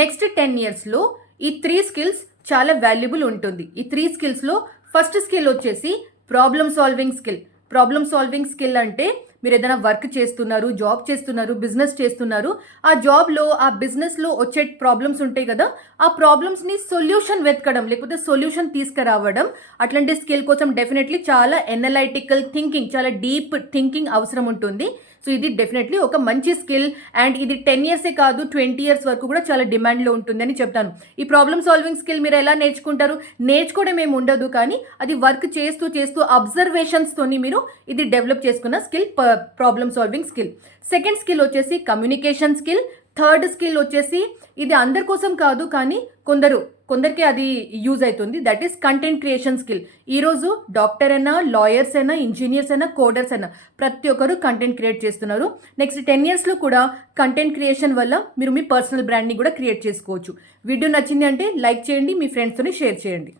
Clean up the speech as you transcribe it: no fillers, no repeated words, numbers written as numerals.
Next 10 ఇయర్స్లో ఈ 3 skills చాలా వాల్యుబుల్ ఉంటుంది. ఈ 3 స్కిల్స్లో ఫస్ట్ స్కిల్ వచ్చేసి ప్రాబ్లమ్ సాల్వింగ్ స్కిల్ అంటే మీరు ఏదైనా వర్క్ చేస్తున్నారు, జాబ్ చేస్తున్నారు, బిజినెస్ చేస్తున్నారు. ఆ జాబ్లో ఆ బిజినెస్లో వచ్చే ప్రాబ్లమ్స్ ఉంటాయి కదా, ఆ ప్రాబ్లమ్స్ని సొల్యూషన్ వెతకడం లేకపోతే సొల్యూషన్ తీసుకురావడం, అట్లాంటి స్కిల్ కోసం డెఫినెట్లీ చాలా ఎనలైటికల్ థింకింగ్, చాలా డీప్ థింకింగ్ అవసరం ఉంటుంది. సో ఇది డెఫినెట్లీ ఒక మంచి స్కిల్ అండ్ ఇది 10 ఇయర్సే కాదు 20 ఇయర్స్ వరకు కూడా చాలా డిమాండ్లో ఉంటుందని చెప్తాను. ఈ ప్రాబ్లమ్ సాల్వింగ్ స్కిల్ మీరు ఎలా నేర్చుకుంటారు? నేర్చుకోవడం ఏమి ఉండదు, కానీ అది వర్క్ చేస్తూ చేస్తూ అబ్జర్వేషన్స్తోని మీరు ఇది డెవలప్ చేసుకున్న skill problem solving skill. Second skill వచ్చేసి కమ్యూనికేషన్ స్కిల్. థర్డ్ స్కిల్ వచ్చేసి ఇది అందరి కోసం కాదు, కానీ కొందరికి అది యూజ్ అవుతుంది. That is content creation skill. ఈరోజు డాక్టర్ అయినా, లాయర్స్ అయినా, ఇంజనీర్స్ అయినా, కోడర్స్ అయినా ప్రతి ఒక్కరు కంటెంట్ క్రియేట్ చేస్తున్నారు. నెక్స్ట్ 10 ఇయర్స్లో కూడా కంటెంట్ క్రియేషన్ వల్ల మీరు మీ పర్సనల్ బ్రాండ్ని కూడా క్రియేట్ చేసుకోవచ్చు. వీడియో నచ్చింది అంటే లైక్ చేయండి, మీ ఫ్రెండ్స్తోని షేర్ చేయండి.